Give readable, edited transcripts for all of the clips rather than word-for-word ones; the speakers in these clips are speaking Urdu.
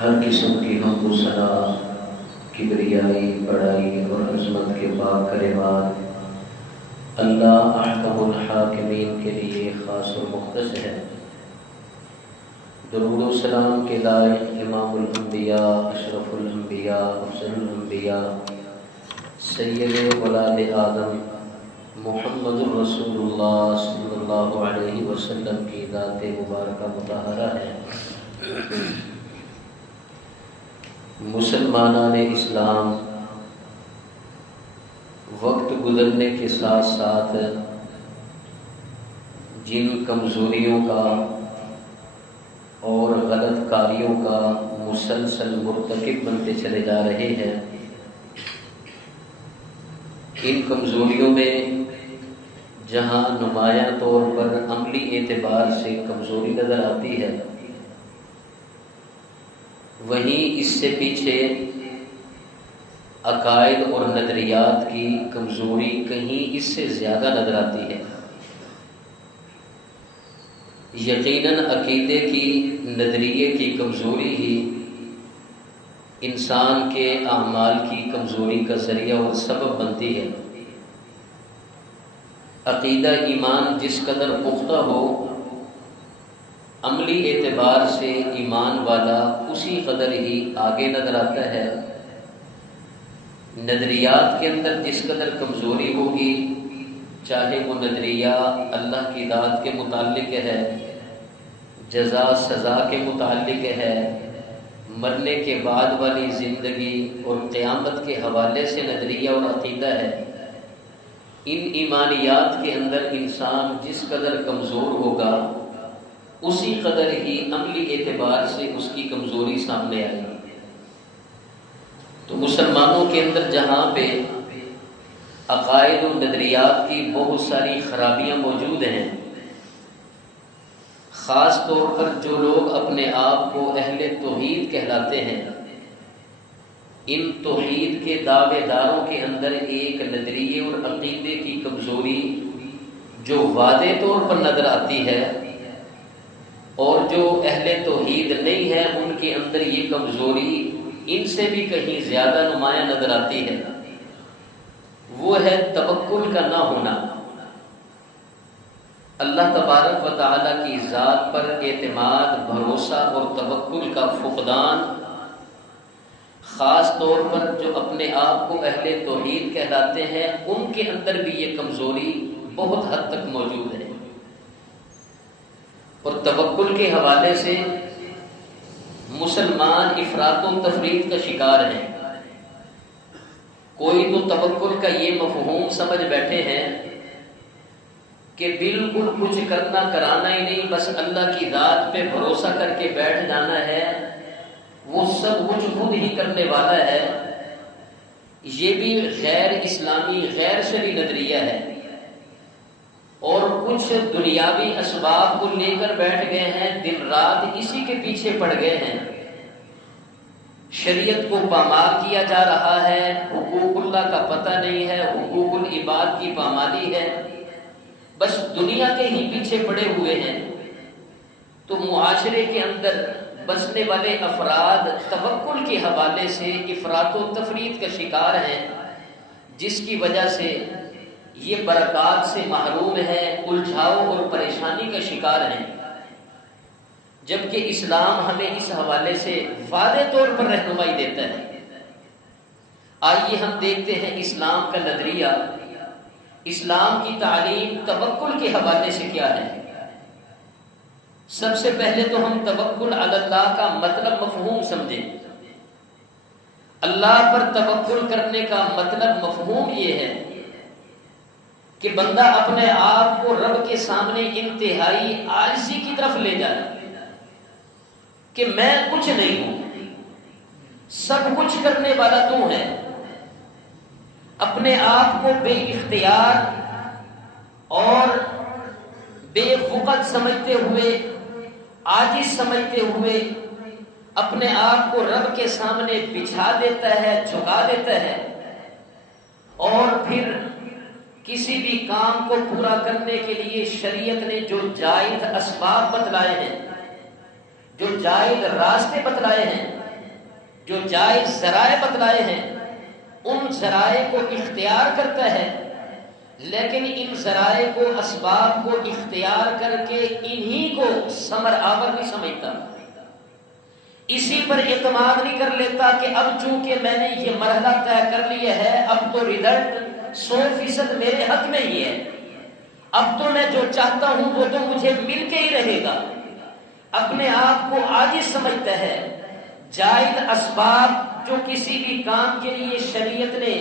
ہر قسم کی حمد و ثنا، کبریائی، بڑائی اور عظمت کے پاک کرے بعد اللہ احکم الحاکمین کے لیے خاص و مختص ہے۔ درود و سلام کے لائق امام الانبیاء، اشرف الانبیاء، افضل الانبیاء، سید ولاد آدم محمد الرسول اللہ صلی اللہ علیہ وسلم کی ذات مبارکہ مطہرہ ہے۔ مسلمانان اسلام وقت گزرنے کے ساتھ ساتھ جن کمزوریوں کا اور غلط کاریوں کا مسلسل مرتکب بنتے چلے جا رہے ہیں، ان کمزوریوں میں جہاں نمایاں طور پر عملی اعتبار سے کمزوری نظر آتی ہے، وہیں اس سے پیچھے عقائد اور نظریات کی کمزوری کہیں اس سے زیادہ نظر آتی ہے۔ یقیناً عقیدے کی، نظریے کی کمزوری ہی انسان کے اعمال کی کمزوری کا ذریعہ اور سبب بنتی ہے۔ عقیدہ ایمان جس قدر پختہ ہو، عملی اعتبار سے ایمان والا اسی قدر ہی آگے نظر آتا ہے۔ نظریات کے اندر جس قدر کمزوری ہوگی، چاہے وہ نظریہ اللہ کی ذات کے متعلق ہے، جزا سزا کے متعلق ہے، مرنے کے بعد والی زندگی اور قیامت کے حوالے سے نظریہ اور عقیدہ ہے، ان ایمانیات کے اندر انسان جس قدر کمزور ہوگا، اسی قدر ہی عملی اعتبار سے اس کی کمزوری سامنے آئے گی۔ تو مسلمانوں کے اندر جہاں پہ عقائد و نظریات کی بہت ساری خرابیاں موجود ہیں، خاص طور پر جو لوگ اپنے آپ کو اہل توحید کہلاتے ہیں، ان توحید کے دعوے داروں کے اندر ایک نظریے اور عقیدے کی کمزوری جو واضح طور پر نظر آتی ہے، اور جو اہل توحید نہیں ہے ان کے اندر یہ کمزوری ان سے بھی کہیں زیادہ نمایاں نظر آتی ہے، وہ ہے توکل کا نہ ہونا۔ اللہ تبارک و تعالیٰ کی ذات پر اعتماد، بھروسہ اور توکل کا فقدان، خاص طور پر جو اپنے آپ کو اہل توحید کہلاتے ہیں ان کے اندر بھی یہ کمزوری بہت حد تک موجود ہے۔ اور توکل کے حوالے سے مسلمان افراط و تفریط کا شکار ہیں۔ کوئی تو توکل کا یہ مفہوم سمجھ بیٹھے ہیں کہ بالکل کچھ کرنا کرانا ہی نہیں، بس اللہ کی ذات پہ بھروسہ کر کے بیٹھ جانا ہے، وہ سب کچھ خود ہی کرنے والا ہے۔ یہ بھی غیر اسلامی، غیر شرعی نظریہ ہے، اور کچھ دنیاوی اسباب کو لے کر بیٹھ گئے ہیں، دن رات اسی کے پیچھے پڑ گئے ہیں۔ شریعت کو پامال کیا جا رہا ہے، حقوق اللہ کا پتہ نہیں ہے، حقوق العباد کی پامالی ہے، بس دنیا کے ہی پیچھے پڑے ہوئے ہیں۔ تو معاشرے کے اندر بسنے والے افراد توکل کے حوالے سے افراط و تفریط کا شکار ہیں، جس کی وجہ سے یہ برکات سے محروم ہے، الجھاؤ اور پریشانی کا شکار ہیں، جبکہ اسلام ہمیں اس حوالے سے واضح طور پر رہنمائی دیتا ہے۔ آئیے ہم دیکھتے ہیں اسلام کا نظریہ، اسلام کی تعلیم توکل کے حوالے سے کیا ہے۔ سب سے پہلے تو ہم توکل علی اللہ کا مطلب مفہوم سمجھیں۔ اللہ پر توکل کرنے کا مطلب مفہوم یہ ہے کہ بندہ اپنے آپ کو رب کے سامنے انتہائی عاجزی کی طرف لے جائے کہ میں کچھ نہیں ہوں، سب کچھ کرنے والا تو ہے۔ اپنے آپ کو بے اختیار اور بے وقت سمجھتے ہوئے، عاجز سمجھتے ہوئے اپنے آپ کو رب کے سامنے بچھا دیتا ہے، جھکا دیتا ہے، اور پھر کسی بھی کام کو پورا کرنے کے لیے شریعت نے جو جائز اسباب بتلائے ہیں، جو جائز راستے بتلائے ہیں، جو جائز ذرائع بتلائے ہیں ان ذرائع کو اختیار کرتا ہے، لیکن ان ذرائع کو، اسباب کو اختیار کر کے انہی کو ثمر آور نہیں سمجھتا، اسی پر اعتماد نہیں کر لیتا کہ اب چونکہ میں نے یہ مرحلہ طے کر لیا ہے، اب تو رزلٹ 100% میرے حق میں ہی ہے، اب تو میں جو چاہتا ہوں وہ تو مجھے مل کے ہی رہے گا۔ اپنے آپ کو عاجز سمجھتا ہے۔ جائز اسباب جو کسی بھی کام کے لیے شریعت نے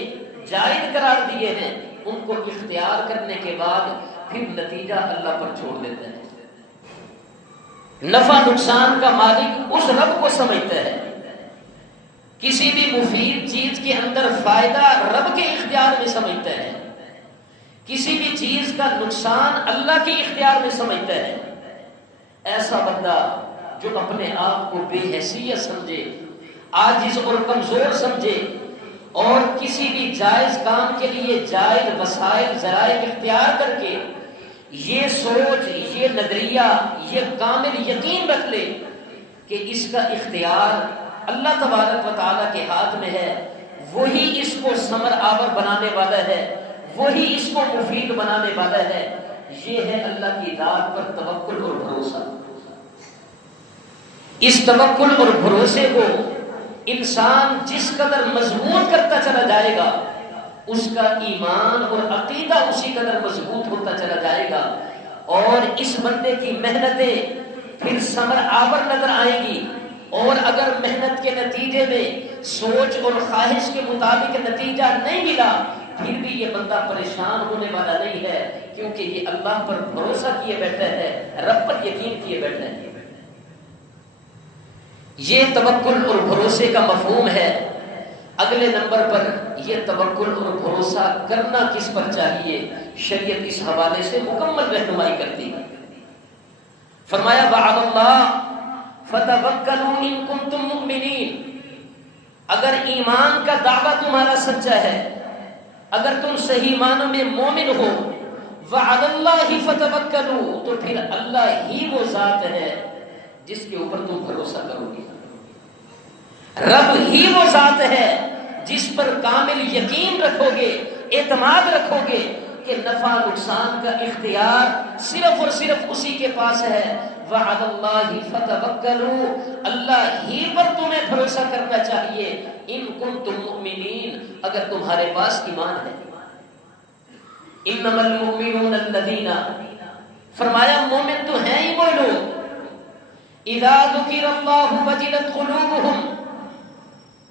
جائز قرار دیے ہیں ان کو اختیار کرنے کے بعد پھر نتیجہ اللہ پر چھوڑ دیتا ہے۔ نفع نقصان کا مالک اس رب کو سمجھتا ہے۔ کسی بھی مفید چیز کے اندر فائدہ رب کے اختیار میں سمجھتا ہے، کسی بھی چیز کا نقصان اللہ کے اختیار میں سمجھتا ہے۔ ایسا بندہ جو اپنے آپ کو بے حیثیت سمجھے، عاجز اور کمزور سمجھے، اور کسی بھی جائز کام کے لیے جائز وسائل ذرائع اختیار کر کے یہ سوچ، یہ نظریہ، یہ کامل یقین رکھ لے کہ اس کا اختیار اللہ تبارک و تعالیٰ کے ہاتھ میں ہے، وہی اس کو ثمر آور بنانے والا ہے، وہی اس کو مفید بنانے والا ہے، یہ ہے اللہ کی ذات پر توکل اور بھروسہ۔ اس توکل اور بھروسے کو انسان جس قدر مضبوط کرتا چلا جائے گا اس کا ایمان اور عقیدہ اسی قدر مضبوط ہوتا چلا جائے گا، اور اس بندے کی محنتیں پھر ثمر آور نظر آئیں گی۔ اور اگر محنت کے نتیجے میں سوچ اور خواہش کے مطابق نتیجہ نہیں ملا پھر بھی یہ بندہ پریشان ہونے والا نہیں ہے، کیونکہ یہ اللہ پر بھروسہ کیے بیٹھا ہے، رب پر یقین کیے بیٹھا ہے۔ یہ توکل اور بھروسے کا مفہوم ہے۔ اگلے نمبر پر یہ توکل اور بھروسہ کرنا کس پر چاہیے، شریعت اس حوالے سے مکمل رہنمائی کرتی ہے۔ فرمایا وعد اللہ فتوکلوا ان کنتم مؤمنین، اگر ایمان کا دعویٰ تمہارا سچا ہے، اگر تم صحیح معنوں میں مومن ہو، وعد اللہ فتوکلوا، تو پھر اللہ ہی وہ ذات ہے جس کے اوپر تم بھروسہ کرو گے، رب ہی وہ ذات ہے جس پر کامل یقین رکھو گے، اعتماد رکھو گے کہ نفع نقصان کا اختیار صرف اور صرف اسی کے پاس ہے۔ وعد اللہ فتوکلوا، اللہ ہی پر تمہیں بھروسہ کرنا چاہیے، ان کنتم مؤمنین، اگر تمہارے پاس ایمان ہے۔ انما المؤمنون الذین، فرمایا مومن تو ہیں ہی وہ لوگ، اذا ذکر اللہ وجلت قلوبہم،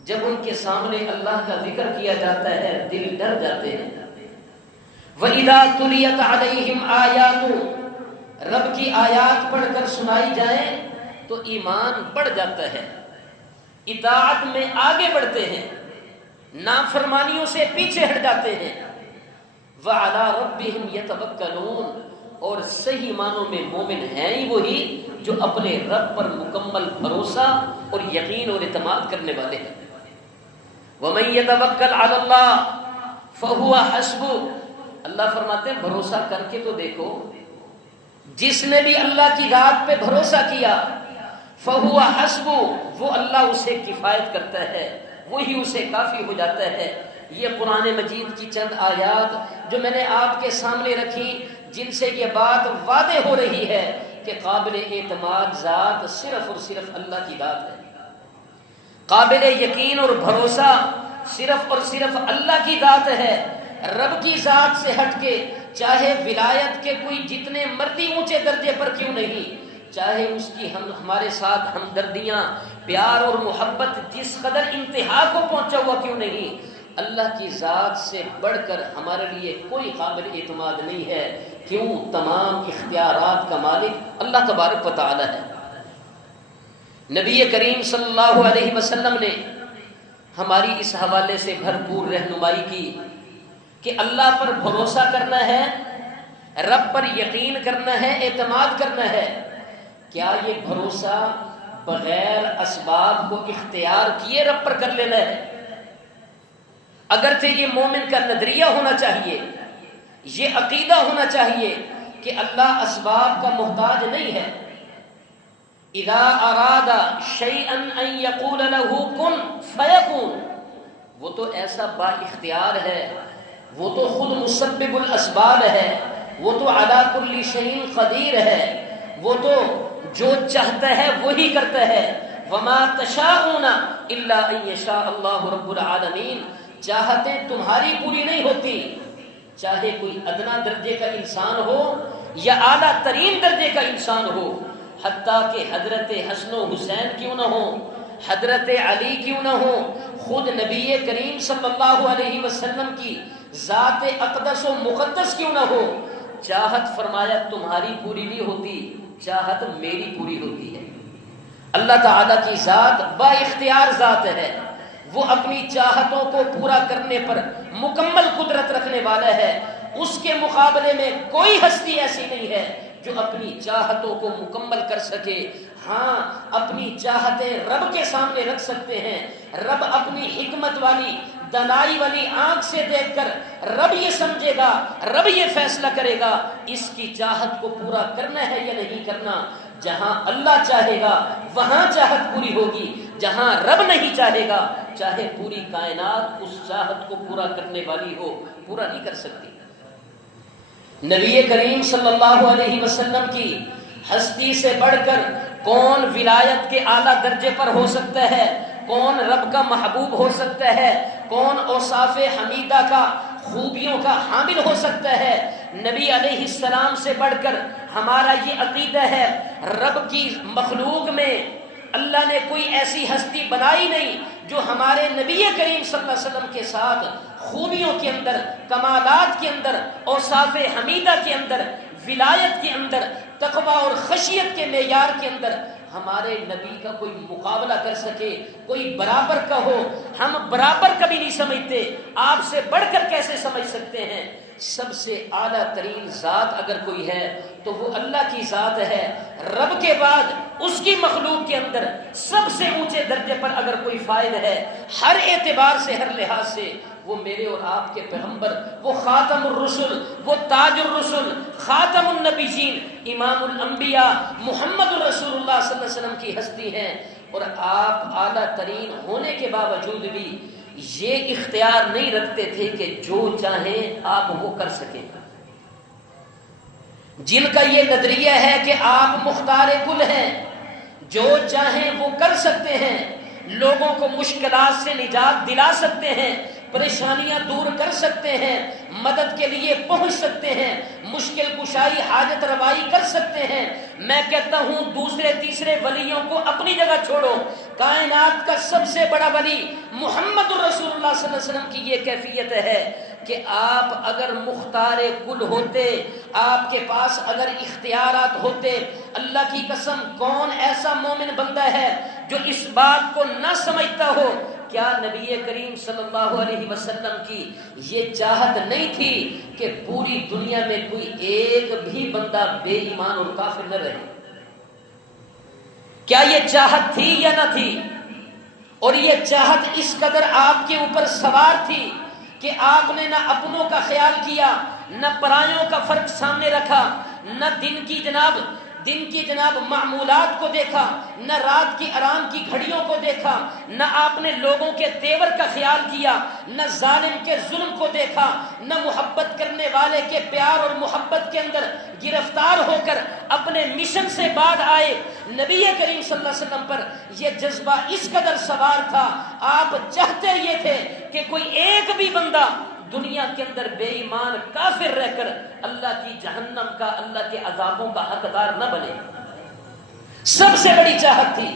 جب ان کے سامنے اللہ کا ذکر کیا جاتا ہے دل ڈر جاتے ہیں۔ وَإِذَا تُلِيَتْ عَلَيْهِمْ آیَاتُ، رب کی آیات پڑھ کر سنائی جائیں تو ایمان بڑھ جاتا ہے، اطاعت میں آگے بڑھتے ہیں، نافرمانیوں سے پیچھے ہٹ جاتے ہیں۔ وَعَلَىٰ رَبِّهِمْ يَتَوَكَّلُونَ، اور صحیح معنوں میں مومن ہیں ہی وہی جو اپنے رب پر مکمل بھروسہ اور یقین اور اعتماد کرنے والے ہیں۔ وَمَن يَتَوَكَّلْ عَلَى اللَّهِ فَهُوَ حَسْبُهُ، اللہ فرماتے ہیں بھروسہ کر کے تو دیکھو، جس نے بھی اللہ کی ذات پہ بھروسہ کیا فَهُوَ حَسْبُهُ، وہ اللہ اسے کفایت کرتا ہے، وہی اسے کافی ہو جاتا ہے۔ یہ قرآن مجید کی چند آیات جو میں نے آپ کے سامنے رکھی، جن سے یہ بات واضح ہو رہی ہے کہ قابل اعتماد ذات صرف اور صرف اللہ کی ذات ہے، قابل یقین اور بھروسہ صرف اور صرف اللہ کی ذات ہے۔ رب کی ذات سے ہٹ کے چاہے ولایت کے کوئی جتنے مرضی اونچے درجے پر کیوں نہیں، چاہے اس کی ہمارے ساتھ ہمدردیاں، پیار اور محبت جس قدر انتہا کو پہنچا ہوا کیوں نہیں، اللہ کی ذات سے بڑھ کر ہمارے لیے کوئی قابل اعتماد نہیں ہے۔ کیوں؟ تمام اختیارات کا مالک اللہ تبارک و تعالی ہے۔ نبی کریم صلی اللہ علیہ وسلم نے ہماری اس حوالے سے بھرپور رہنمائی کی کہ اللہ پر بھروسہ کرنا ہے، رب پر یقین کرنا ہے، اعتماد کرنا ہے۔ کیا یہ بھروسہ بغیر اسباب کو اختیار کیے رب پر کر لینا ہے؟ اگرچہ یہ مومن کا نظریہ ہونا چاہیے، یہ عقیدہ ہونا چاہیے کہ اللہ اسباب کا محتاج نہیں ہے۔ اذا اراد شيئا ان يقول له كن فیکون، وہ تو ایسا با اختیار ہے، وہ تو خود مسبب الاسباب ہے، وہ تو علی کل شیء قدیر ہے، وہ تو جو چاہتا ہے وہی کرتا ہے۔ وما تشاءون الا ان یشاء اللہ رب العالمین، چاہتیں تمہاری پوری نہیں ہوتی، چاہے کوئی ادنا درجے کا انسان ہو یا اعلیٰ ترین درجے کا انسان ہو، حتیٰ کہ حضرت حسن و حسین کیوں نہ ہو، حضرت علی کیوں نہ ہو، خود نبی کریم صلی اللہ علیہ وسلم کی ذات اقدس و مقدس کیوں نہ ہو، چاہت فرمایا تمہاری پوری نہیں ہوتی، چاہت میری پوری ہوتی ہے۔ اللہ تعالیٰ کی ذات با اختیار ذات ہے، وہ اپنی چاہتوں کو پورا کرنے پر مکمل قدرت رکھنے والا ہے، اس کے مقابلے میں کوئی ہستی ایسی نہیں ہے جو اپنی چاہتوں کو مکمل کر سکے۔ ہاں، اپنی چاہتیں رب کے سامنے رکھ سکتے ہیں، رب اپنی حکمت والی دانائی والی آنکھ سے دیکھ کر رب یہ سمجھے گا، رب یہ فیصلہ کرے گا اس کی چاہت کو پورا کرنا ہے یا نہیں کرنا۔ جہاں اللہ چاہے گا وہاں چاہت پوری ہوگی، جہاں رب نہیں چاہے گا چاہے پوری کائنات اس چاہت کو پورا کرنے والی ہو، پورا نہیں کر سکتی۔ نبی کریم صلی اللہ علیہ وسلم کی ہستی سے بڑھ کر کون ولایت کے اعلیٰ درجے پر ہو سکتا ہے، کون رب کا محبوب ہو سکتا ہے، کون اوصاف حمیدہ کا خوبیوں کا حامل ہو سکتا ہے۔ نبی علیہ السلام سے بڑھ کر ہمارا یہ عقیدہ ہے، رب کی مخلوق میں اللہ نے کوئی ایسی ہستی بنائی نہیں جو ہمارے نبی کریم صلی اللہ علیہ وسلم کے ساتھ خوبیوں کے اندر، کمالات کے اندر، اوصاف حمیدہ کے اندر، ولایت کے اندر، تقوی اور خشیت کے معیار کے اندر ہمارے نبی کا کوئی مقابلہ کر سکے، کوئی برابر کا ہو۔ ہم برابر کبھی نہیں سمجھتے، آپ سے بڑھ کر کیسے سمجھ سکتے ہیں؟ سب سے اعلیٰ ترین ذات اگر کوئی ہے تو وہ اللہ کی ذات ہے۔ رب کے بعد اس کی مخلوق کے اندر سب سے اونچے درجے پر اگر کوئی فائد ہے، ہر اعتبار سے، ہر لحاظ سے، وہ میرے اور آپ کے پیغمبر، وہ خاتم الرسل، وہ تاج الرسل، خاتم النبیین، امام الانبیاء، محمد الرسول اللہ صلی اللہ علیہ وسلم کی ہستی ہیں۔ اور آپ اعلیٰ ترین ہونے کے باوجود بھی یہ اختیار نہیں رکھتے تھے کہ جو چاہیں آپ وہ کر سکیں۔ جن کا یہ نظریہ ہے کہ آپ مختار کل ہیں، جو چاہیں وہ کر سکتے ہیں، لوگوں کو مشکلات سے نجات دلا سکتے ہیں، پریشانیاں دور کر سکتے ہیں، مدد کے لیے پہنچ سکتے ہیں، مشکل کشائی حاجت روائی کر سکتے ہیں، میں کہتا ہوں دوسرے تیسرے ولیوں کو اپنی جگہ چھوڑو، کائنات کا سب سے بڑا ولی محمد الرسول اللہ صلی اللہ علیہ وسلم کی یہ کیفیت ہے کہ آپ اگر مختار کل ہوتے، آپ کے پاس اگر اختیارات ہوتے، اللہ کی قسم کون ایسا مومن بندہ ہے جو اس بات کو نہ سمجھتا ہو؟ کیا نبی کریم صلی اللہ علیہ وسلم کی یہ چاہت نہیں تھی کہ پوری دنیا میں کوئی ایک بھی بندہ بے ایمان اور کافر نہ رہے؟ کیا یہ چاہت تھی یا نہ تھی؟ اور یہ چاہت اس قدر آپ کے اوپر سوار تھی کہ آپ نے نہ اپنوں کا خیال کیا، نہ پرایوں کا فرق سامنے رکھا، نہ دن کی جناب معمولات کو دیکھا، نہ رات کی آرام کی گھڑیوں کو دیکھا، نہ آپ نے لوگوں کے تیور کا خیال کیا، نہ ظالم کے ظلم کو دیکھا، نہ محبت کرنے والے کے پیار اور محبت کے اندر گرفتار ہو کر اپنے مشن سے بعد آئے۔ نبی کریم صلی اللہ علیہ وسلم پر یہ جذبہ اس قدر سوار تھا، آپ چاہتے یہ تھے کہ کوئی ایک بھی بندہ دنیا کے اندر بے ایمان کافر رہ کر اللہ کی جہنم کا، اللہ کے عذابوں کا حقدار نہ بنے۔ سب سے بڑی چاہت تھی۔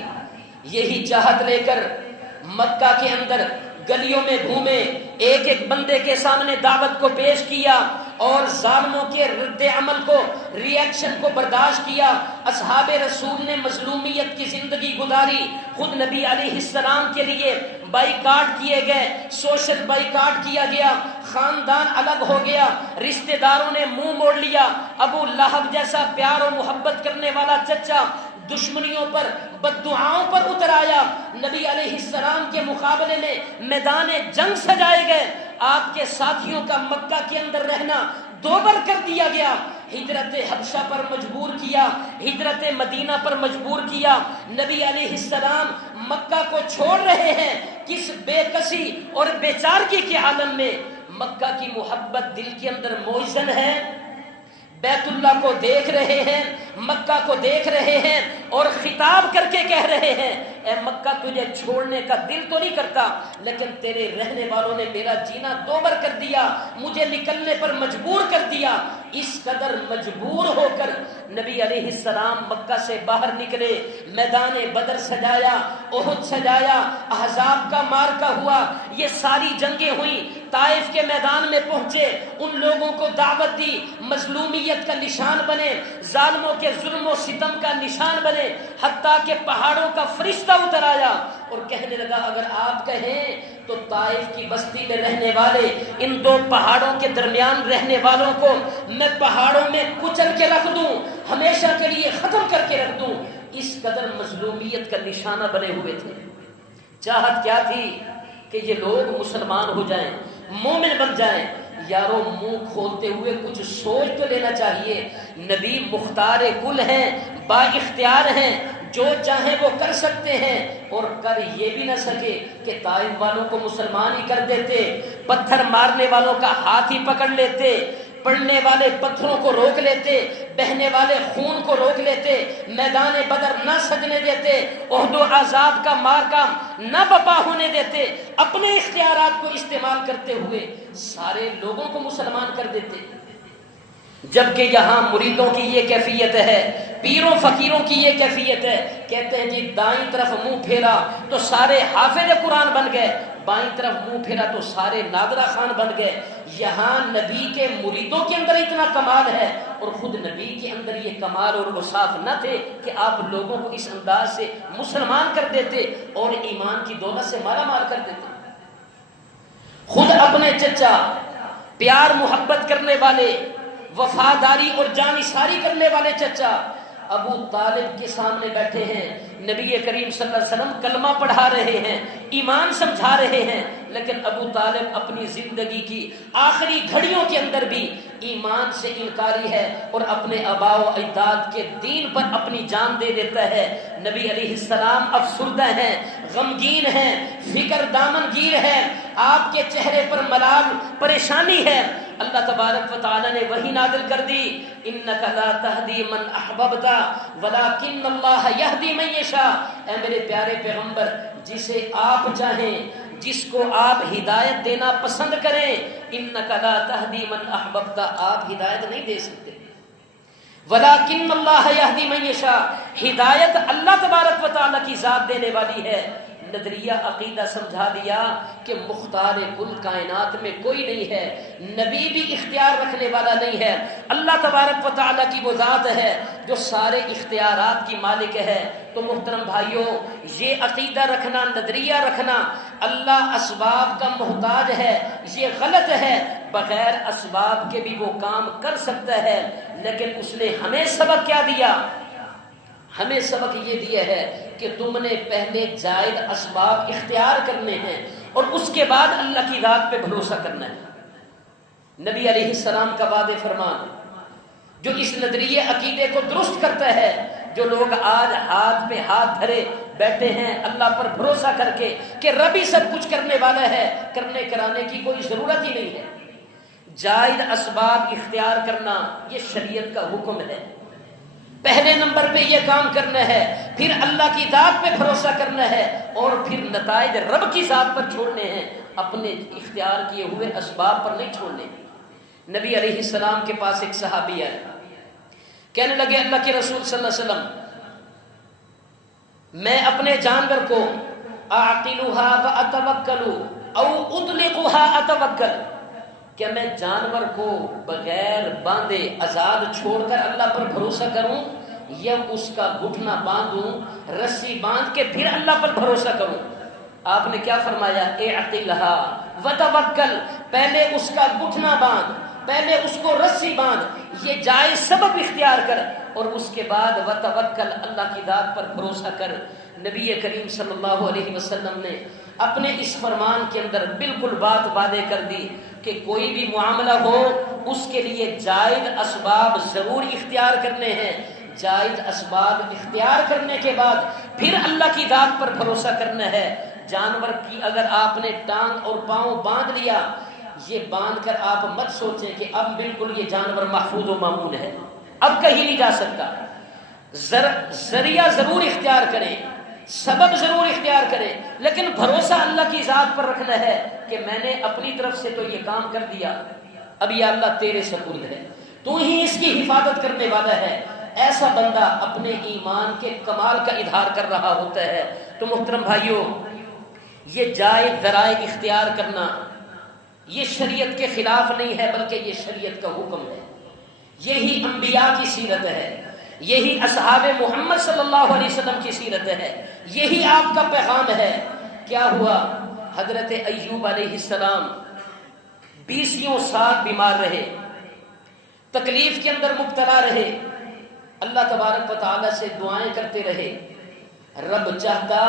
یہی چاہت لے کر مکہ کے اندر گلیوں میں گھومے، ایک ایک بندے کے سامنے دعوت کو پیش کیا اور ظالموں کے رد عمل کو، ریئیکشن کو برداشت کیا۔ اصحاب رسول نے مظلومیت کی زندگی گزاری، خود نبی علیہ السلام کے لیے بائیکاٹ کیے گئے، سوشل بائیکاٹ کیا گیا، خاندان الگ ہو گیا، رشتہ داروں نے منہ موڑ لیا۔ ابو لہب جیسا پیار و محبت کرنے والا چچا دشمنیوں پر، بددعاؤں پر اتر آیا۔ نبی علیہ السلام کے مقابلے میں میدان جنگ سجائے گئے۔ آپ کے ساتھیوں کا مکہ کے اندر رہنا دوبر کر دیا گیا، ہجرت حبشہ پر مجبور کیا، ہجرت مدینہ پر مجبور کیا۔ نبی علیہ السلام مکہ کو چھوڑ رہے ہیں کس بے کسی اور بیچارگی کے عالم میں. مکہ کی محبت دل کے اندر موزن ہے. بیت اللہ کو دیکھ رہے ہیں, مکہ کو دیکھ رہے ہیں اور خطاب کر کے کہہ رہے ہیں اے مکہ تجھے چھوڑنے کا دل تو نہیں کرتا, لیکن تیرے رہنے والوں نے میرا جینا دوبر کر دیا, مجھے نکلنے پر مجبور کر دیا. اس قدر مجبور ہو کر نبی علیہ السلام مکہ سے باہر نکلے. میدان بدر سجایا, احد سجایا, احزاب کا معرکہ ہوا, یہ ساری جنگیں ہوئیں. طائف کے میدان میں پہنچے, ان لوگوں کو دعوت دی, مظلومیت کا نشان بنے, ظالموں کے ظلم و ستم کا نشان بنے. حتیٰ کہ پہاڑوں کا فرشتہ اتر آیا اور کہنے لگا اگر آپ کہیں تو طائف کی بستی میں رہنے والے ان دو پہاڑوں کے درمیان رہنے والوں کو میں پہاڑوں میں کچل کے رکھ دوں, ہمیشہ کے لیے ختم کر کے رکھ دوں. اس قدر مظلومیت کا نشانہ بنے ہوئے تھے. چاہت کیا تھی کہ یہ لوگ مسلمان ہو جائیں, مومن بن جائیں. یارو منہ کھولتے ہوئے کچھ سوچ تو لینا چاہیے. نبی مختار کل ہیں, با اختیار ہیں, جو چاہیں وہ کر سکتے ہیں, اور کر یہ بھی نہ سکے کہ طائف والوں کو مسلمان ہی کر دیتے, پتھر مارنے والوں کا ہاتھ ہی پکڑ لیتے, پڑنے والے پتھروں کو روک لیتے, بہنے والے خون کو روک لیتے, میدان بدر نہ سجنے دیتے, احد و عذاب کا معرکہ نہ بپا ہونے دیتے, اپنے اختیارات کو استعمال کرتے ہوئے سارے لوگوں کو مسلمان کر دیتے. جبکہ یہاں مریدوں کی یہ کیفیت ہے, پیروں فقیروں کی یہ کیفیت ہے. کہتے ہیں جی دائیں طرف منہ پھیرا تو سارے حافظ قرآن بن گئے, بائیں طرف منہ پھیرا تو سارے نادرہ خان بن گئے. یہاں نبی کے مریدوں کے اندر اتنا کمال ہے اور خود نبی کے اندر یہ کمال اور اوصاف نہ تھے کہ آپ لوگوں کو اس انداز سے مسلمان کر دیتے اور ایمان کی دولت سے مالا مال کر دیتے. خود اپنے چچا, پیار محبت کرنے والے, وفاداری اور جانثاری کرنے والے چچا ابو طالب کے سامنے بیٹھے ہیں, نبی کریم صلی اللہ علیہ وسلم کلمہ پڑھا رہے ہیں, ایمان سمجھا رہے ہیں, لیکن ابو طالب اپنی زندگی کی آخری گھڑیوں کے اندر بھی ایمان سے انکاری ہے اور اپنے آباء و اجداد کے دین پر اپنی جان دے دیتا ہے. نبی علیہ السلام افسردہ ہیں, غمگین ہیں, فکر دامن گیر ہے, آپ کے چہرے پر ملال پریشانی ہے. اللہ تبارک و تعالی نے وحی نازل کر دی, انک لا تہدی من احببت ولکن اللہ یہدی من یشاء. اے میرے پیارے پیغمبر, جسے آپ چاہیں, جس کو آپ ہدایت دینا پسند کریں, انک لا تہدی من احببت, آپ ہدایت نہیں دے سکتے. ولکن اللہ یہدی من یشاء, ہدایت اللہ تبارک و تعالی کی ذات دینے والی ہے. نظریہ عقیدہ سمجھا دیا کہ مختار کل کائنات میں کوئی نہیں ہے, نبی بھی اختیار رکھنے والا نہیں ہے, اللہ تبارک و تعالیٰ کی وہ ذات ہے جو سارے اختیارات کی مالک ہے. تو محترم بھائیوں, یہ عقیدہ رکھنا, نظریہ رکھنا اللہ اسباب کا محتاج ہے, یہ غلط ہے. بغیر اسباب کے بھی وہ کام کر سکتا ہے, لیکن اس نے ہمیں سبق کیا دیا؟ ہمیں سبق یہ دیا ہے کہ تم نے پہلے جائز اسباب اختیار کرنے ہیں اور اس کے بعد اللہ کی ذات پہ بھروسہ کرنا ہے. نبی علیہ السلام کا وعدہ فرمان جو اس نظریے عقیدے کو درست کرتا ہے, جو لوگ آج ہاتھ پہ ہاتھ دھرے بیٹھے ہیں اللہ پر بھروسہ کر کے کہ رب ہی سب کچھ کرنے والا ہے, کرنے کرانے کی کوئی ضرورت ہی نہیں ہے. جائز اسباب اختیار کرنا یہ شریعت کا حکم ہے. پہلے نمبر پہ یہ کام کرنا ہے, پھر اللہ کی ذات پہ بھروسہ کرنا ہے, اور پھر نتائج رب کی ذات پر چھوڑنے ہیں, اپنے اختیار کیے ہوئے اسباب پر نہیں چھوڑنے. نبی علیہ السلام کے پاس ایک صحابی آئے, کہنے لگے اللہ کے رسول صلی اللہ علیہ وسلم, میں اپنے جانور کو اعقلها واتوکل او اطلقها اتوکل, کیا میں جانور کو بغیر باندھے آزاد چھوڑ کر اللہ پر بھروسہ کروں یا اس کا گھٹنا باندھوں, رسی باندھ کے پھر اللہ پر بھروسہ کروں؟ آپ نے کیا فرمایا؟ اعقلها وتوکل, پہلے اس کا گھٹنا باندھ, پہلے اس کو رسی باندھ, یہ جائز سبب اختیار کر, اور اس کے بعد وتوکل, اللہ کی ذات پر بھروسہ کر. نبی کریم صلی اللہ علیہ وسلم نے اپنے اس فرمان کے اندر بالکل بات واضح کر دی کہ کوئی بھی معاملہ ہو اس کے لیے جائز اسباب ضرور اختیار کرنے ہیں. جائز اسباب اختیار کرنے کے بعد پھر اللہ کی ذات پر بھروسہ کرنا ہے۔ جانور کی اگر آپ نے ٹانگ اور پاؤں باندھ لیا، یہ باندھ کر آپ مت سوچیں کہ اب بالکل یہ جانور محفوظ و مامون ہے، اب کہیں نہیں جا سکتا۔ ذریعہ ضرور اختیار کریں، سبب ضرور اختیار کریں، لیکن بھروسہ اللہ کی ذات پر رکھنا ہے کہ میں نے اپنی طرف سے تو یہ کام کر دیا، اب یہ اللہ تیرے سپرد ہے، تو ہی اس کی حفاظت کرنے والا ہے۔ ایسا بندہ اپنے ایمان کے کمال کا اظہار کر رہا ہوتا ہے۔ تو محترم بھائیوں، یہ جائز ذرائع اختیار کرنا یہ شریعت کے خلاف نہیں ہے، بلکہ یہ شریعت کا حکم ہے۔ یہی انبیاء کی سیرت ہے، یہی اصحاب محمد صلی اللہ علیہ وسلم کی سیرت ہے، یہی آپ کا پیغام ہے۔ کیا ہوا؟ حضرت ایوب علیہ السلام 20 سال بیمار رہے، تکلیف کے اندر مبتلا رہے، اللہ تبارک و تعالی سے دعائیں کرتے رہے۔ رب چاہتا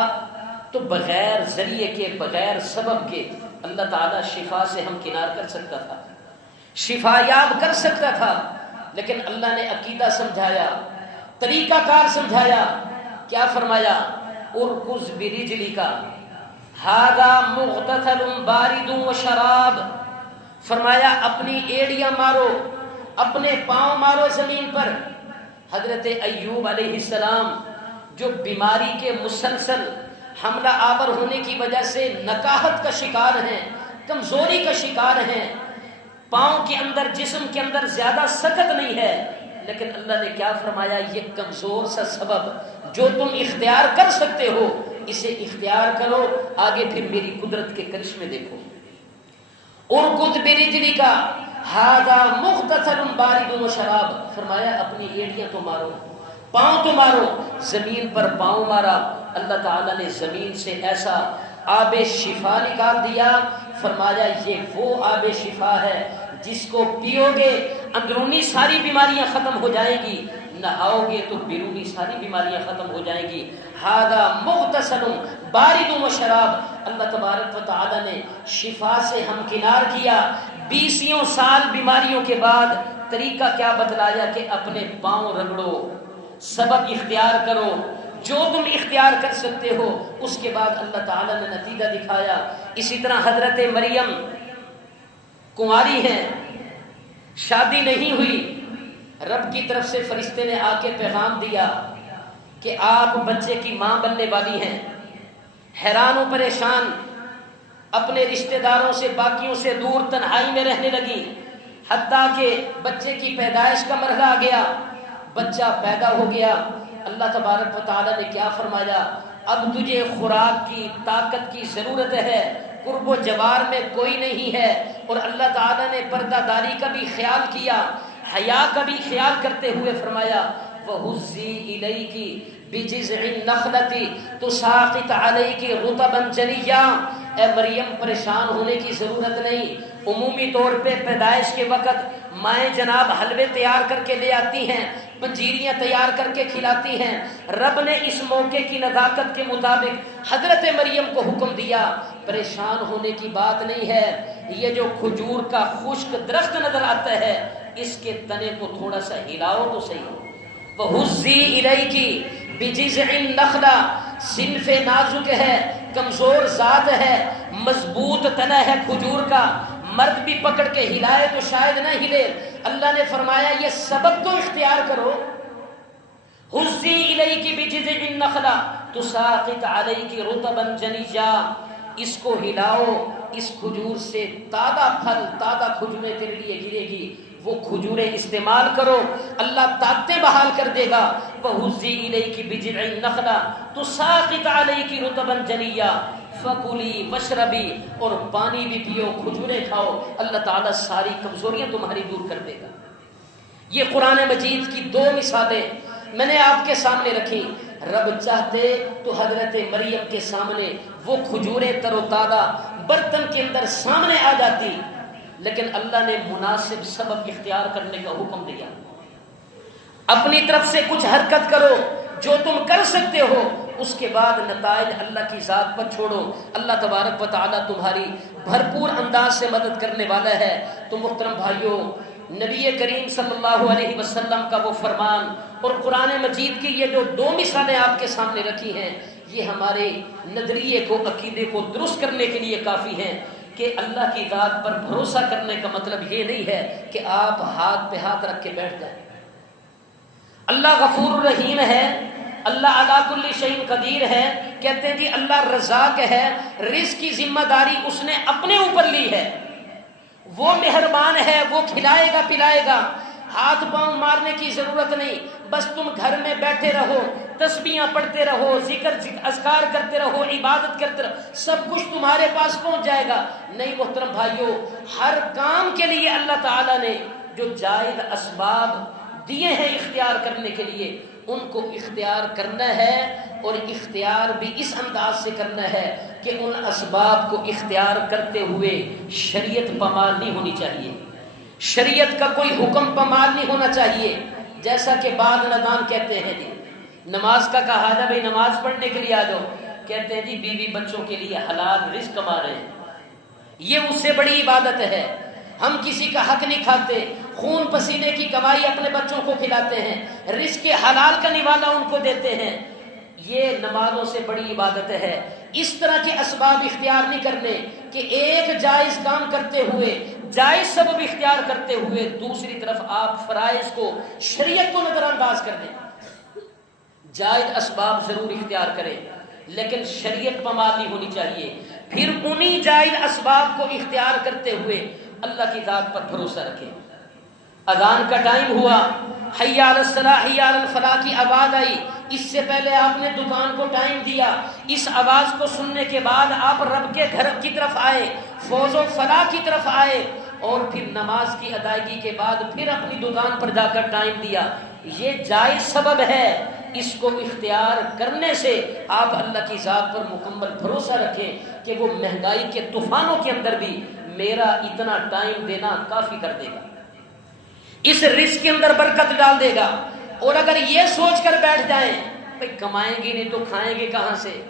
تو بغیر ذریعے کے، بغیر سبب کے اللہ تعالیٰ شفا سے ہمکنار کر سکتا تھا، شفا یاب کر سکتا تھا، لیکن اللہ نے عقیدہ سمجھایا، طریقہ کار سمجھایا۔ کیا فرمایا؟ ارکض برجلک ھذا مغتسل بارد وشراب، فرمایا اپنی ایڑیاں مارو، اپنے پاؤں مارو زمین پر۔ حضرت ایوب علیہ السلام جو بیماری کے مسلسل حملہ آور ہونے کی وجہ سے نکاہت کا شکار ہیں، کمزوری کا شکار ہیں، پاؤں کے اندر، جسم کے اندر زیادہ سکت نہیں ہے، لیکن اللہ نے کیا فرمایا؟ یہ کمزور سا سبب جو تم اختیار کر سکتے ہو اسے اختیار کرو، آگے پھر میری قدرت کے کرشمے دیکھو۔ ارکض برجلک ھذا مغتسل بارد وشراب، فرمایا اپنی ایڑیاں تو مارو، پاؤں تو مارو۔ زمین پر پاؤں مارا، اللہ تعالیٰ نے زمین سے ایسا آب شفا نکال دیا، فرمایا یہ وہ آب شفا ہے جس کو پیو گے اندرونی ساری بیماریاں ختم ہو جائیں گی، نہاؤ گے تو بیرونی ساری بیماریاں ختم ہو جائیں گی۔ ھذا مغتسل بارد وشراب، اللہ تبارک و تعالی نے شفا سے ہمکنار کیا۔ 20 سال بیماریوں کے بعد طریقہ کیا بتلایا کہ اپنے پاؤں رگڑو، سبب اختیار کرو، جو تم اختیار کر سکتے ہو۔ اس کے بعد اللہ تعالی نے نتیجہ دکھایا۔ اسی طرح حضرت مریم کنواری ہیں، شادی نہیں ہوئی، رب کی طرف سے فرشتے نے آ کے پیغام دیا کہ آپ بچے کی ماں بننے والی ہیں۔ حیران و پریشان، اپنے رشتہ داروں سے، باقیوں سے دور تنہائی میں رہنے لگی، حتیٰ کہ بچے کی پیدائش کا مرحلہ آ گیا، بچہ پیدا ہو گیا۔ اللہ تبارک و تعالیٰ نے کیا فرمایا؟ اب تجھے خوراک کی، طاقت کی ضرورت ہے، قرب و جوار میں کوئی نہیں ہے، اور اللہ تعالیٰ نے پردہ داری کا بھی خیال کیا، حیا کا بھی خیال کرتے ہوئے فرمایا وَهُزِّي إِلَيْكِ بِجِذْعِ النَّخْلَةِ تُسَاقِطْ عَلَيْكِ رُطَبًا جَنِيًّا، اے مریم پریشان ہونے کی ضرورت نہیں۔ عمومی طور پہ پیدائش کے وقت مائیں جناب حلوے تیار کر کے لے آتی ہیں، پنجیریاں تیار کر کے کھلاتی ہیں۔ رب نے اس موقع کی نزاکت کے مطابق حضرت مریم کو حکم دیا، پریشان ہونے کی بات نہیں ہے، یہ جو کھجور کا خشک درخت نظر آتا ہے اس کے تنے کو تھوڑا سا ہلاؤ تو صحیح۔ وَهُزِّي إِلَيْكِ بِجِذْعِ النَّخْلَةِ، صنف نازک ہے، کمزور ذات ہے، مضبوط تنا ہے کھجور کا، مرد بھی پکڑ کے ہلائے تو شاید نہ ہلے۔ اللہ نے فرمایا یہ سبب تو اختیار کرو۔ ہزی الیک بجذع النخلہ تساقط علیک رطبا جنیا، اس کو ہلاؤ، اس کھجور سے تازہ پھل، تازہ کھجوریں تیرے لیے گرے گی، وہ کھجوریں استعمال کرو، اللہ طاقتیں بحال کر دے گا۔ وہزی الیک بجذع النخلہ تساقط علیک رطبا جنیا فکلی وشربی، اور پانی بھی پیو، کھجوریں کھاؤ، اللہ تعالیٰ ساری کمزوریاں تمہاری دور کر دے گا۔ یہ قرآن مجید کی دو مثالیں میں نے آپ کے سامنے رکھی۔ رب چاہتے تو حضرت مریم کے سامنے وہ کھجوریں تر و تازہ برتن کے اندر سامنے آ جاتی، لیکن اللہ نے مناسب سبب اختیار کرنے کا حکم دیا۔ اپنی طرف سے کچھ حرکت کرو جو تم کر سکتے ہو، اس کے بعد نتائج اللہ کی ذات پر چھوڑو، اللہ تبارک و تعالیٰ تمہاری بھرپور انداز سے مدد کرنے والا ہے۔ تو محترم بھائیوں، نبی کریم صلی اللہ علیہ وسلم کا وہ فرمان اور قرآن مجید کی یہ جو دو مثالیں آپ کے سامنے رکھی ہیں، یہ ہمارے نظریے کو، عقیدے کو درست کرنے کے لیے کافی ہیں کہ اللہ کی ذات پر بھروسہ کرنے کا مطلب یہ نہیں ہے کہ آپ ہاتھ پہ ہاتھ رکھ کے بیٹھ جائیں۔ اللہ غفور الرحیم ہے، اللہ علی کل شیء قدیر ہے، کہتے ہیں جی اللہ رزاق ہے، رزق کی ذمہ داری اس نے اپنے اوپر لی ہے، وہ مہربان ہے، وہ کھلائے گا پلائے گا، ہاتھ پاؤں مارنے کی ضرورت نہیں، بس تم گھر میں بیٹھے رہو، تسبیحاں پڑھتے رہو، ذکر اذکار کرتے رہو، عبادت کرتے رہو، سب کچھ تمہارے پاس پہنچ جائے گا۔ نہیں محترم بھائیوں، ہر کام کے لیے اللہ تعالیٰ نے جو جائز اسباب دیے ہیں اختیار کرنے کے لیے، ان کو اختیار کرنا ہے، اور اختیار بھی اس انداز سے کرنا ہے کہ ان اسباب کو اختیار کرتے ہوئے شریعت پامال نہیں ہونی چاہیے، شریعت کا کوئی حکم پامال نہیں ہونا چاہیے۔ جیسا کہ بعض نادان کہتے ہیں جی نماز کا کہا جا بھائی نماز پڑھنے کے لیے آ جاؤ، کہتے ہیں جی بیوی بچوں کے لیے حلال رزق کما رہے ہیں، یہ اس سے بڑی عبادت ہے، ہم کسی کا حق نہیں کھاتے، خون پسینے کی کمائی اپنے بچوں کو کھلاتے ہیں، رزق حلال کا نوالا ان کو دیتے ہیں، یہ نمازوں سے بڑی عبادت ہے۔ اس طرح کے اسباب اختیار نہیں کرنے کہ ایک جائز کام کرتے ہوئے، جائز سبب اختیار کرتے ہوئے دوسری طرف آپ فرائض کو، شریعت کو نظر انداز کر دیں۔ جائز اسباب ضرور اختیار کریں لیکن شریعت پامال نہیں ہونی چاہیے۔ پھر انہی جائز اسباب کو اختیار کرتے ہوئے اللہ کی ذات پر بھروسہ رکھیں۔ اذان کا ٹائم ہوا، حی علی الصلاۃ حی علی الفلاح کی آواز آئی، اس سے پہلے آپ نے دکان کو ٹائم دیا، اس آواز کو سننے کے بعد آپ رب کے گھر کی طرف آئے، فوز و فلاح کی طرف آئے، اور پھر نماز کی ادائیگی کے بعد پھر اپنی دکان پر جا کر ٹائم دیا، یہ جائز سبب ہے۔ اس کو اختیار کرنے سے آپ اللہ کی ذات پر مکمل بھروسہ رکھیں کہ وہ مہنگائی کے طوفانوں کے اندر بھی میرا اتنا ٹائم دینا کافی کر دے گا، اس رزق کے اندر برکت ڈال دے گا۔ اور اگر یہ سوچ کر بیٹھ جائیں بھئی کمائیں گے نہیں تو کھائیں گے کہاں سے،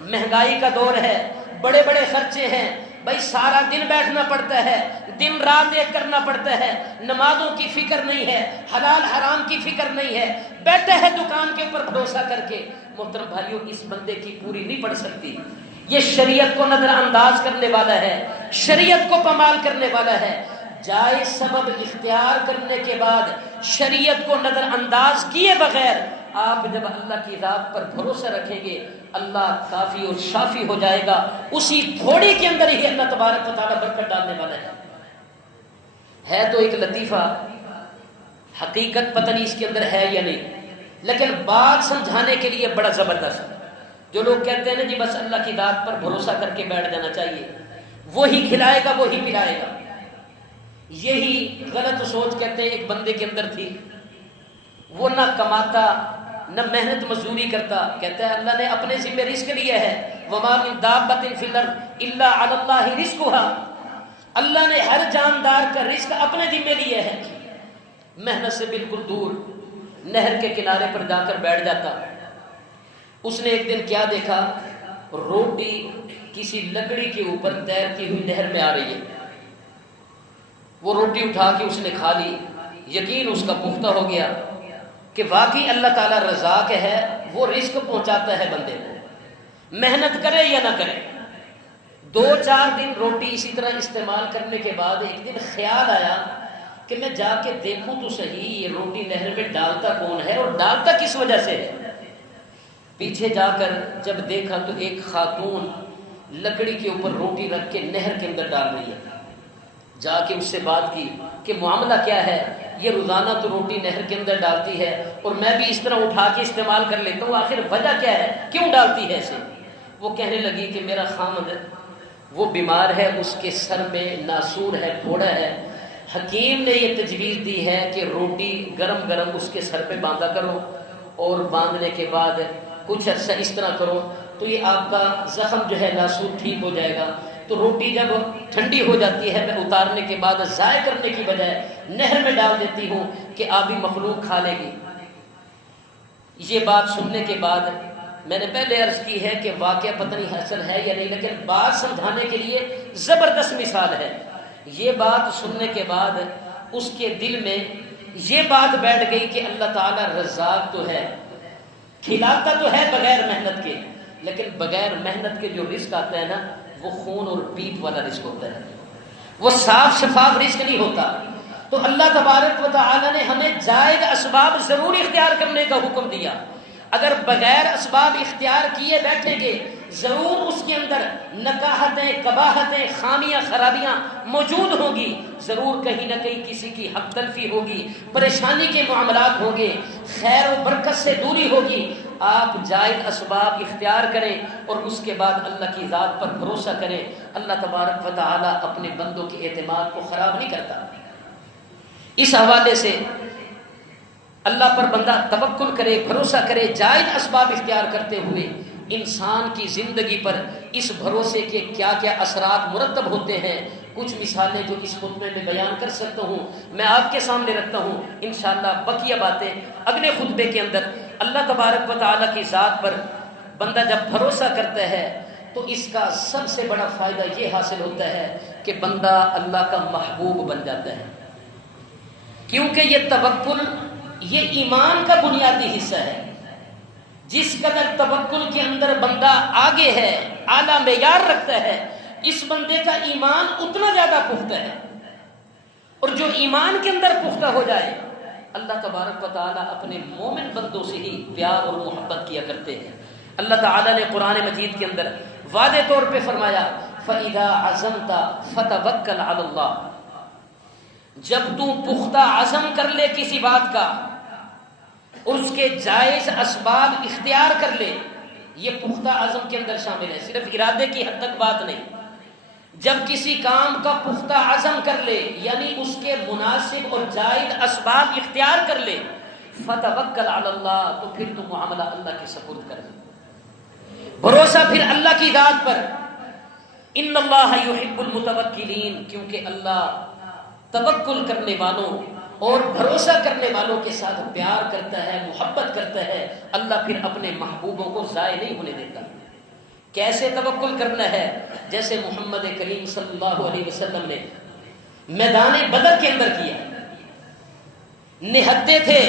مہنگائی کا دور ہے، بڑے بڑے خرچے ہیں، بھئی سارا دن بیٹھنا پڑتا ہے، دن رات ایک کرنا پڑتا ہے، نمازوں کی فکر نہیں ہے، حلال حرام کی فکر نہیں ہے، بیٹھا ہے دکان کے اوپر بھروسہ کر کے۔ محترم بھائیوں، اس بندے کی پوری نہیں پڑ سکتی، یہ شریعت کو نظر انداز کرنے والا ہے، شریعت کو پامال کرنے والا ہے۔ جائز سبب اختیار کرنے کے بعد شریعت کو نظر انداز کیے بغیر آپ جب اللہ کی ذات پر بھروسہ رکھیں گے، اللہ کافی اور شافی ہو جائے گا، اسی تھوڑی کے اندر ہی اللہ تبارک و تعالیٰ برکت ڈالنے والا ہے۔ تو ایک لطیفہ، حقیقت پتہ نہیں اس کے اندر ہے یا نہیں، لیکن بات سمجھانے کے لیے بڑا زبردست۔ جو لوگ کہتے ہیں نا جی بس اللہ کی ذات پر بھروسہ کر کے بیٹھ جانا چاہیے، وہی کھلائے گا وہی پلائے گا، یہی غلط سوچ کہتے ہیں ایک بندے کے اندر تھی، وہ نہ کماتا نہ محنت مزدوری کرتا، کہتا ہے اللہ نے اپنے ذمہ رزق لیا ہے، وما من دابۃ فی الارض الا علی اللہ رزقها، اللہ نے ہر جاندار کا رزق اپنے ذمہ لیا ہے۔ محنت سے بالکل دور نہر کے کنارے پر جا کر بیٹھ جاتا۔ اس نے ایک دن کیا دیکھا، روٹی کسی لکڑی کے اوپر تیرتی ہوئی نہر میں آ رہی ہے، وہ روٹی اٹھا کے اس نے کھا لی، یقین اس کا پختہ ہو گیا کہ واقعی اللہ تعالیٰ رزاق ہے، وہ رزق پہنچاتا ہے بندے کو، محنت کرے یا نہ کرے۔ 2-4 دن روٹی اسی طرح استعمال کرنے کے بعد ایک دن خیال آیا کہ میں جا کے دیکھوں تو صحیح یہ روٹی نہر میں ڈالتا کون ہے اور ڈالتا کس وجہ سے ہے۔ پیچھے جا کر جب دیکھا تو ایک خاتون لکڑی کے اوپر روٹی رکھ کے نہر کے اندر ڈال رہی ہے۔ جا کے اس سے بات کی کہ معاملہ کیا ہے، یہ روزانہ تو روٹی نہر کے اندر ڈالتی ہے اور میں بھی اس طرح اٹھا کے استعمال کر لیتا ہوں، آخر وجہ کیا ہے، کیوں ڈالتی ہے اسے؟ وہ کہنے لگی کہ میرا خامد وہ بیمار ہے، اس کے سر میں ناسور ہے، پھوڑا ہے، حکیم نے یہ تجویز دی ہے کہ روٹی گرم گرم اس کے سر پہ باندھا کرو اور باندھنے کے بعد کچھ عرصہ اس طرح کرو تو یہ آپ کا زخم جو ہے ناسور ٹھیک ہو جائے گا۔ تو روٹی جب ٹھنڈی ہو جاتی ہے میں اتارنے کے بعد ضائع کرنے کی بجائے نہر میں ڈال دیتی ہوں کہ آبی مخلوق کھا لے گی۔ یہ بات سننے کے بعد میں نے پہلے عرض کی ہے کہ واقعہ پتہ نہیں حاصل ہے یا نہیں، لیکن بات سمجھانے کے لیے زبردست مثال ہے۔ یہ بات سننے کے بعد اس کے دل میں یہ بات بیٹھ گئی کہ اللہ تعالیٰ رزاق تو ہے، کھلاتا تو ہے بغیر محنت کے، لیکن بغیر محنت کے جو رزق آتا ہے نا وہ خون اور پیٹ والا رزق ہوتا ہے، وہ صاف شفاف رزق نہیں ہوتا۔ تو اللہ تبارک و تعالی نے ہمیں جائز اسباب ضرور اختیار کرنے کا حکم دیا۔ اگر بغیر اسباب اختیار کیے بیٹھیں گے ضرور اس کے اندر نکاحتیں، قباحتیں، خامیاں، خرابیاں موجود ہوں گی، ضرور کہیں نہ کہیں کسی کی حق تلفی ہوگی، پریشانی کے معاملات ہوں گے، خیر و برکت سے دوری ہوگی۔ آپ جائز اسباب اختیار کریں اور اس کے بعد اللہ کی ذات پر بھروسہ کریں۔ اللہ تبارک و تعالی اپنے بندوں کے اعتماد کو خراب نہیں کرتا۔ اس حوالے سے اللہ پر بندہ توکل کرے، بھروسہ کرے، جائز اسباب اختیار کرتے ہوئے انسان کی زندگی پر اس بھروسے کے کیا کیا اثرات مرتب ہوتے ہیں، کچھ مثالیں جو اس خطبے میں بیان کر سکتا ہوں میں آپ کے سامنے رکھتا ہوں۔ انشاءاللہ بقیہ باتیں اگلے خطبے کے اندر۔ اللہ تبارک و تعالیٰ کی ذات پر بندہ جب بھروسہ کرتا ہے تو اس کا سب سے بڑا فائدہ یہ حاصل ہوتا ہے کہ بندہ اللہ کا محبوب بن جاتا ہے، کیونکہ یہ توکل یہ ایمان کا بنیادی حصہ ہے۔ جس قدر توکل کے اندر بندہ آگے ہے، اعلیٰ معیار رکھتا ہے، اس بندے کا ایمان اتنا زیادہ پختہ ہے۔ اور جو ایمان کے اندر پختہ ہو جائے اللہ تبارک و تعالیٰ اپنے مومن بندوں سے ہی پیار اور محبت کیا کرتے ہیں۔ اللہ تعالیٰ نے قرآن مجید کے اندر واضح طور پہ فرمایا فَإِذَا عَزَمْتَ فَتَوَكَّلْ عَلَى اللَّهِ، جب تو پختہ عزم کر لے کسی بات کا اور اس کے جائز اسباب اختیار کر لے، یہ پختہ عزم کے اندر شامل ہے، صرف ارادے کی حد تک بات نہیں۔ جب کسی کام کا پختہ عزم کر لے یعنی اس کے مناسب اور جائز اسباب اختیار کر لے، فتوکل علی اللہ، تو پھر تو معاملہ اللہ کے سپرد کر دے، بھروسہ پھر اللہ کی ذات پر۔ ان اللہ یحب المتوکلین، کیونکہ اللہ توکل کرنے والوں اور بھروسہ کرنے والوں کے ساتھ پیار کرتا ہے، محبت کرتا ہے۔ اللہ پھر اپنے محبوبوں کو ضائع نہیں ہونے دیتا۔ کیسے توکل کرنا ہے؟ جیسے محمد کریم صلی اللہ علیہ وسلم نے میدان بدر کے اندر کیا، نہتے تھے،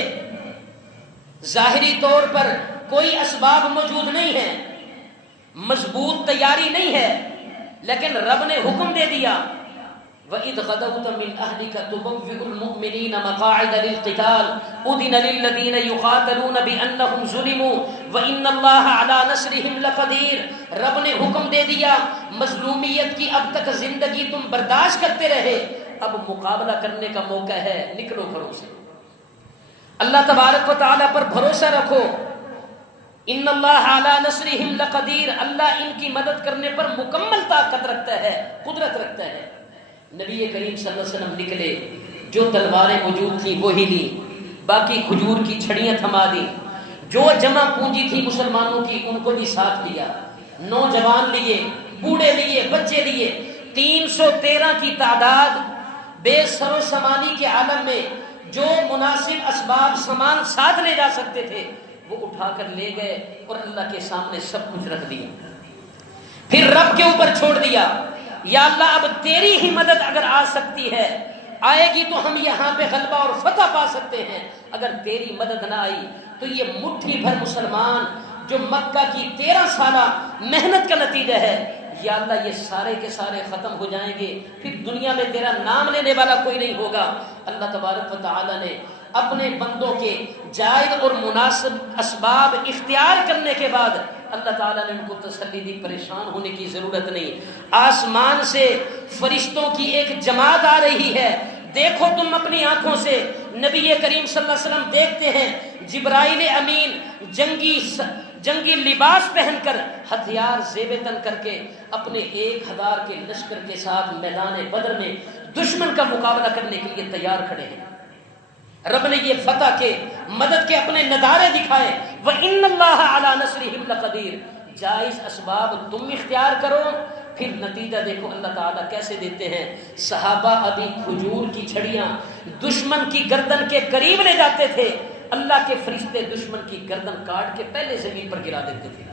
ظاہری طور پر کوئی اسباب موجود نہیں ہے، مضبوط تیاری نہیں ہے، لیکن رب نے حکم دے دیا وَإِذْ غَدَوْتَ مِنْ أَهْلِكَ تُبَوِّئُ الْمُؤْمِنِينَ مَقَاعِدَ لِلْقِتَالِ أُذِنَ لِلَّذِينَ يُقَاتَلُونَ بِأَنَّهُمْ ظُلِمُوا وَإِنَّ اللَّهَ عَلَى نَصْرِهِمْ لَقَدِيرٌ۔ رب نے حکم دے دیا مظلومیت کی اب تک زندگی تم برداشت کرتے رہے، اب مقابلہ کرنے کا موقع ہے، نکلو گھروں سے، اللہ تبارک و تعالیٰ پر بھروسہ رکھو۔ ان اللہ علی نصرہم لقدیر، اللہ ان کی مدد کرنے پر مکمل طاقت رکھتا ہے، قدرت رکھتا ہے۔ نبی کریم صلی اللہ علیہ وسلم نکلے، جو تلواریں موجود تھیں وہی لی، باقی کھجور کی چھڑیاں تھما دی، جو جمع پونجی تھی مسلمانوں کی ان کو بھی ساتھ لیا، نوجوان لیے، بوڑھے لیے، بچے لیے، 313 کی تعداد، بے سر و سامانی کے عالم میں جو مناسب اسباب سامان ساتھ لے جا سکتے تھے وہ اٹھا کر لے گئے اور اللہ کے سامنے سب کچھ رکھ دیا، پھر رب کے اوپر چھوڑ دیا۔ یا اللہ اب تیری ہی مدد اگر آ سکتی ہے، آئے گی تو ہم یہاں پہ غلبہ اور فتح پا سکتے ہیں، اگر تیری مدد نہ آئی تو یہ مٹھی بھر مسلمان جو مکہ کی 13 سالہ محنت کا نتیجہ ہے، یا اللہ یہ سارے کے سارے ختم ہو جائیں گے، پھر دنیا میں تیرا نام لینے والا کوئی نہیں ہوگا۔ اللہ تبارک و تعالی نے اپنے بندوں کے جائز اور مناسب اسباب اختیار کرنے کے بعد اللہ تعالیٰ نے ان کو تسلی دی، پریشان ہونے کی ضرورت نہیں۔ آسمان سے فرشتوں کی ایک جماعت آ رہی ہے، دیکھو تم اپنی آنکھوں سے، نبی کریم صلی اللہ علیہ وسلم دیکھتے ہیں جبرائیل امین جنگی لباس پہن کر، ہتھیار زیب تن کر کے اپنے 1000 کے لشکر کے ساتھ میدان بدر میں دشمن کا مقابلہ کرنے کے لیے تیار کھڑے ہیں۔ رب نے یہ فتح کے مدد کے اپنے نظارے دکھائے، وَإِنَّ اللَّهَ عَلَى نَصْرِهِمْ لَقَدِيرٌ۔ جائز اسباب تم اختیار کرو، پھر نتیجہ دیکھو اللہ تعالیٰ کیسے دیتے ہیں۔ صحابہ ابھی کھجور کی چھڑیاں دشمن کی گردن کے قریب لے جاتے تھے، اللہ کے فرشتے دشمن کی گردن کاٹ کے پہلے زمین پر گرا دیتے تھے۔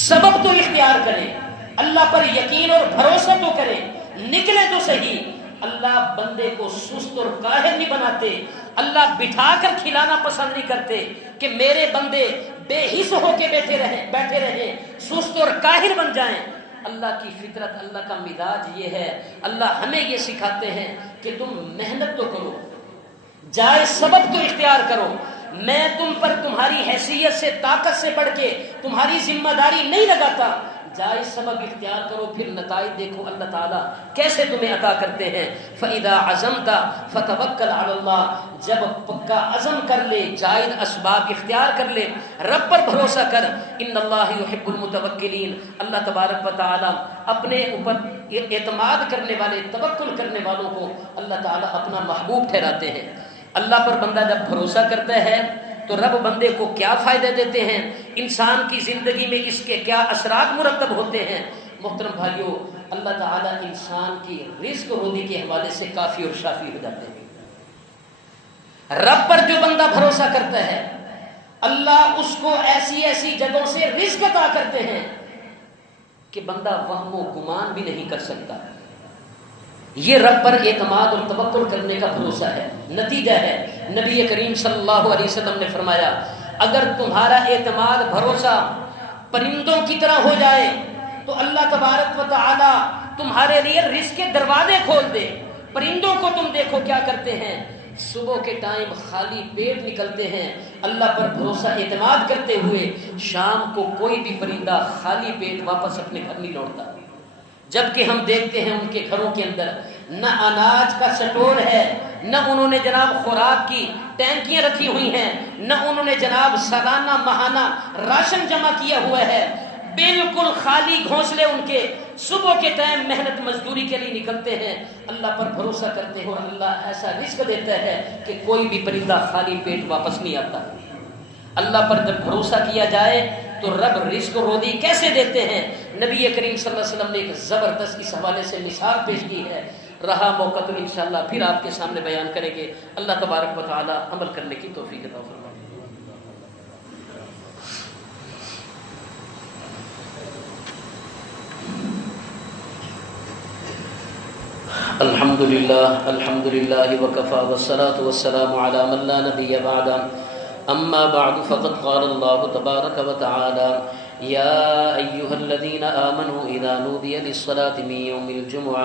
سبب تو اختیار کریں، اللہ پر یقین اور بھروسہ تو کریں، نکلے تو صحیح۔ اللہ بندے کو سست اور کاہل نہیں بناتے. اللہ بٹھا کر کھلانا پسند نہیں کرتے کہ میرے بندے بے حس ہو کے بیٹھے رہیں سست اور کاہل بن جائیں. اللہ کی فطرت، اللہ کا مزاج یہ ہے. اللہ ہمیں یہ سکھاتے ہیں کہ تم محنت تو کرو، جائز سبب تو اختیار کرو. میں تم پر تمہاری حیثیت سے، طاقت سے بڑھ کے تمہاری ذمہ داری نہیں لگاتا. جائز سبب اختیار کرو، پھر نتائج دیکھو اللہ تعالیٰ کیسے تمہیں عطا کرتے ہیں. فَإِذَا عَزَمْتَ فَتَوَكَّلْ عَلَى اللَّهِ، جب پکا عزم کر لے، جائز اسباب اختیار کر لے، رب پر بھروسہ کر. ان اللہ یحب المتوکلین، اللہ تبارک و تعالیٰ اپنے اوپر اعتماد کرنے والے، توکل کرنے والوں کو اللہ تعالیٰ اپنا محبوب ٹھہراتے ہیں. اللہ پر بندہ جب بھروسہ کرتا ہے تو رب بندے کو کیا فائدے دیتے ہیں، انسان کی زندگی میں اس کے کیا اثرات مرتب ہوتے ہیں. محترم بھائیوں، اللہ تعالیٰ انسان کی رزق روزی کے حوالے سے کافی اور شافی ہو جاتے ہیں. رب پر جو بندہ بھروسہ کرتا ہے اللہ اس کو ایسی ایسی جگہوں سے رزق عطا کرتے ہیں کہ بندہ وہم و گمان بھی نہیں کر سکتا. یہ رب پر اعتماد اور توکل کرنے کا بھروسہ ہے. نتیجہ ہے نبی کریم صلی اللہ علیہ وسلم نے فرمایا اگر تمہارا اعتماد بھروسہ پرندوں کی طرح ہو جائے تو اللہ تبارک و تعالی تمہارے لیے رزق کے دروازے کھول دے. پرندوں کو تم دیکھو کیا کرتے ہیں، صبح کے ٹائم خالی پیٹ نکلتے ہیں اللہ پر بھروسہ اعتماد کرتے ہوئے، شام کو کوئی بھی پرندہ خالی پیٹ واپس اپنے گھر نہیں لوٹتا. جبکہ ہم دیکھتے ہیں ان کے گھروں کے اندر نہ اناج کا سٹور ہے، نہ انہوں نے جناب خوراک کی ٹینکیاں رکھی ہوئی ہیں، نہ انہوں نے جناب سالانہ ماہانہ راشن جمع کیا ہوا ہے. بالکل خالی گھونسلے ان کے، صبح کے ٹائم محنت مزدوری کے لیے نکلتے ہیں، اللہ پر بھروسہ کرتے ہیں اور اللہ ایسا رزق دیتا ہے کہ کوئی بھی پرندہ خالی پیٹ واپس نہیں آتا. اللہ پر جب بھروسہ کیا جائے تو رب رزق روزی کیسے دیتے ہیں. نبی کریم صلی اللہ علیہ وسلم نے ایک زبردست اس حوالے سے مثال پیش کی ہے. رہا موقع تو انشاءاللہ پھر آپ کے سامنے بیان کریں گے. اللہ تبارک و تعالی عمل کرنے کی توفیق عطا فرمائے. الحمدللہ وکفا والصلاة والسلام علی من لا نبی بعد. اما بعد فقد قال اللہ تبارک و تعالی یا ایہا الذین آمنوا اذا نودی للصلاة من یوم الجمعہ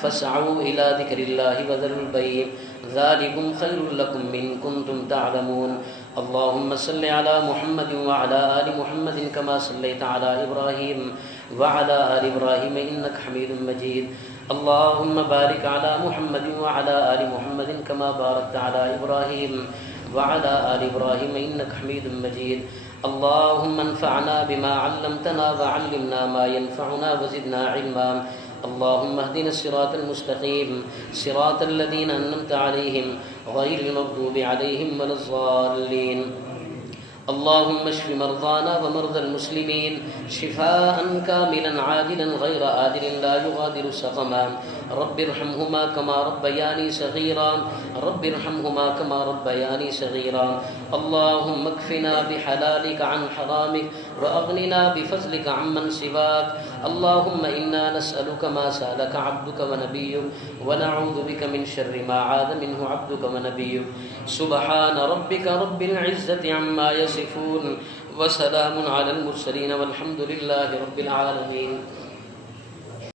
فاسعوا الى ذکر اللہ وذروا البیع ذالکم خیر لکم من کنتم تعلمون. اللهم صل على محمد وعلى آل محمد كما صليت على إبراهيم وعلى آل إبراهيم إنك حميد مجيد. اللهم بارك على محمد وعلى آل محمد كما باركت على إبراهيم وعلى آل إبراهيم إنك حميد مجيد. اللهم انفعنا بما علمتنا وعلمنا ما ينفعنا وزدنا علما. اللهم اهدنا الصراط المستقيم صراط الذين أنعمت عليهم غير المغضوب عليهم ولا الضالين. اللهم اشف مرضانا ومرضى المسلمين شفاء كاملا عاجلا غير آجل لا يغادر سقما. رب ارحمهما كما ربياني صغيرا رب ارحمهما كما ربياني صغيرا. اللهم اكفنا بحلالك عن حرامك وأغننا بفضلك عمن سواك. اللهم إنا نسألك ما سألك عبدك ونبيك ونعوذ بك من شر ما عاد منه عبدك ونبيك. سبحان ربك رب العزة عما يصفون وسلام على المرسلين والحمد لله رب العالمين.